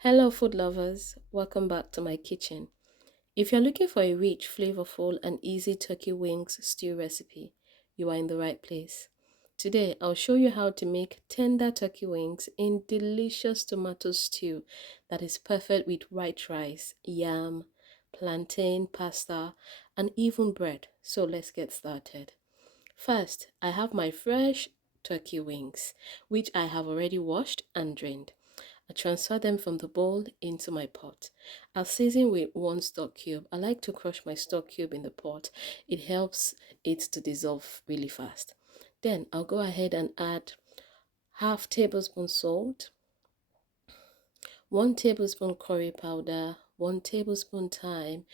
Hello, food lovers. Welcome back to my kitchen. If you're looking for a rich, flavorful, and easy turkey wings stew recipe, you are in the right place. Today, I'll show you how to make tender turkey wings in delicious tomato stew that is perfect with white rice, yam, plantain, pasta, and even bread. So let's get started. First, I have my fresh turkey wings, which I have already washed and drained. I transfer them from the bowl into my pot. I'll season with one stock cube. I like to crush my stock cube in the pot. It helps it to dissolve really fast. Then I'll go ahead and add half tablespoon salt, 1 tablespoon curry powder, 1 tablespoon thyme,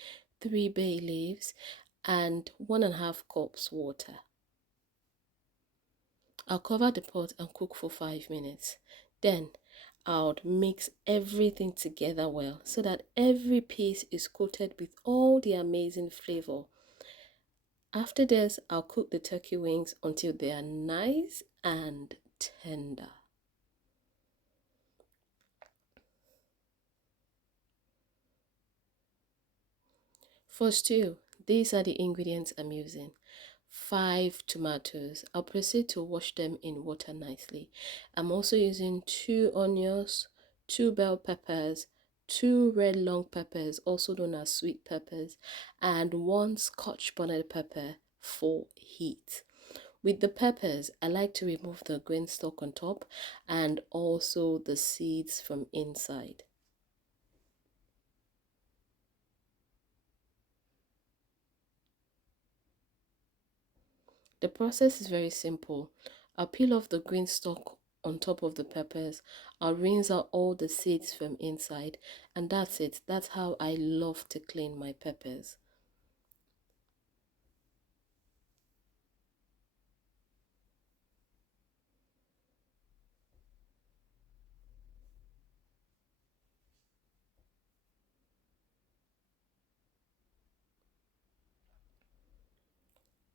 3 bay leaves, and 1.5 cups water. I'll cover the pot and cook for 5 minutes. Then I'll mix everything together well so that every piece is coated with all the amazing flavor. After this, I'll cook the turkey wings until they are nice and tender. For stew, these are the ingredients I'm using. 5 tomatoes. I'll proceed to wash them in water nicely. I'm also using 2 onions, 2 bell peppers, 2 red long peppers, also known as sweet peppers, and 1 Scotch bonnet pepper for heat. With the peppers, I like to remove the green stalk on top and also the seeds from inside. The process is very simple. I'll peel off the green stalk on top of the peppers. I'll rinse out all the seeds from inside, and that's it. That's how I love to clean my peppers.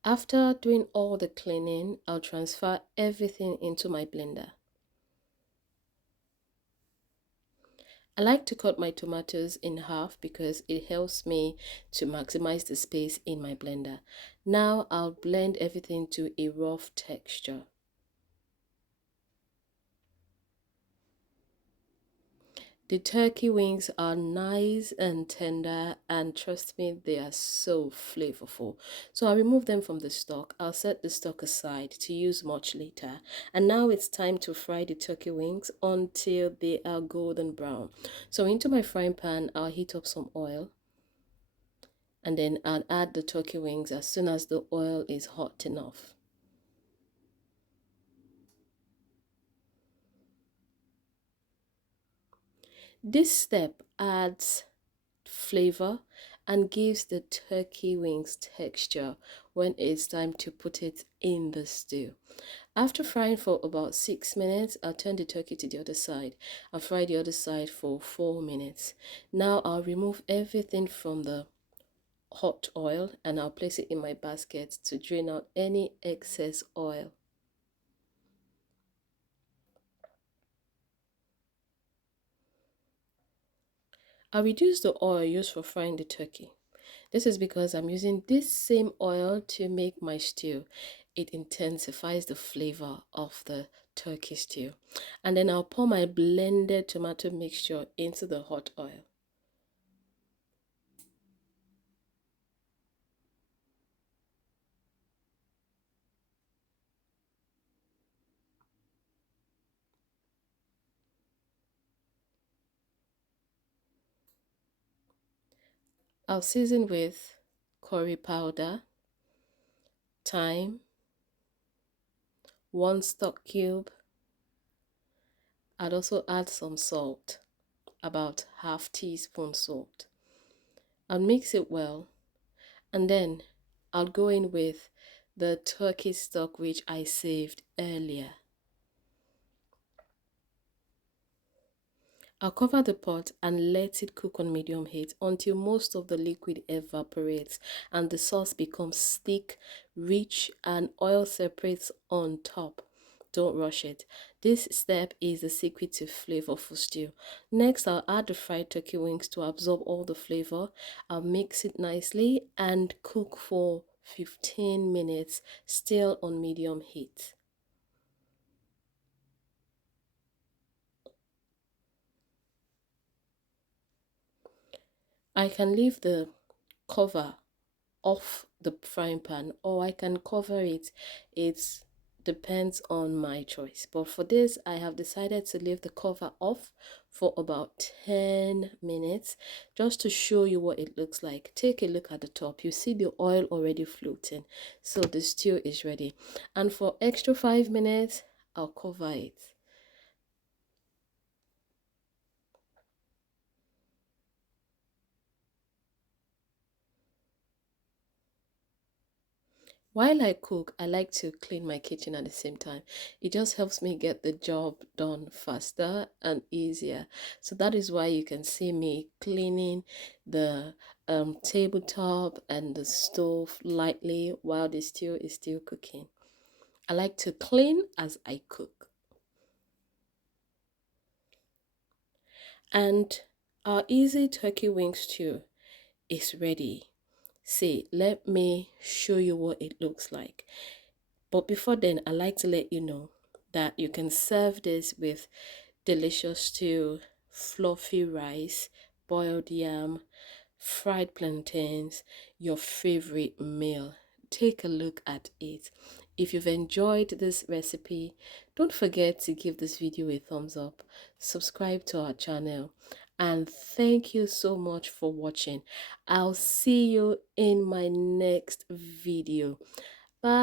After doing all the cleaning, I'll transfer everything into my blender. I like to cut my tomatoes in half because it helps me to maximize the space in my blender. Now I'll blend everything to a rough texture. The turkey wings are nice and tender, and trust me, they are so flavorful. So I'll remove them from the stock. I'll set the stock aside to use much later. And now it's time to fry the turkey wings until they are golden brown. So into my frying pan, I'll heat up some oil, and then I'll add the turkey wings as soon as the oil is hot enough. This step adds flavor and gives the turkey wings texture when it's time to put it in the stew. After frying for about 6 minutes, I'll turn the turkey to the other side. I'll fry the other side for 4 minutes. Now I'll remove everything from the hot oil and I'll place it in my basket to drain out any excess oil. I'll reduce the oil used for frying the turkey. This is because I'm using this same oil to make my stew. It intensifies the flavor of the turkey stew. And then I'll pour my blended tomato mixture into the hot oil. I'll season with curry powder, thyme, 1 stock cube. I'd also add some salt, about half teaspoon salt. I'll mix it well, and then I'll go in with the turkey stock which I saved earlier. I'll cover the pot and let it cook on medium heat until most of the liquid evaporates and the sauce becomes thick, rich, and oil separates on top. don't rush it. This step is the secret to flavorful stew. Next, I'll add the fried turkey wings to absorb all the flavor. I'll mix it nicely and cook for 15 minutes, still on medium heat. I can leave the cover off the frying pan or I can cover it. It depends on my choice, but for this I have decided to leave the cover off for about 10 minutes just to show you what it looks like. Take a look at the top. You see the oil already floating, so the stew is ready. And for extra 5 minutes I'll cover it. While I cook, I like to clean my kitchen at the same time. It just helps me get the job done faster and easier. So that is why you can see me cleaning the tabletop and the stove lightly while the stew is still cooking. I like to clean as I cook. And our easy turkey wing stew is ready. See, let me show you what it looks like. But before then, I like to let you know that you can serve this with delicious stew, fluffy rice, boiled yam, fried plantains, your favorite meal. Take a look at it. If you've enjoyed this recipe, don't forget to give this video a thumbs up, subscribe to our channel, and thank you so much for watching. I'll see you in my next video. Bye.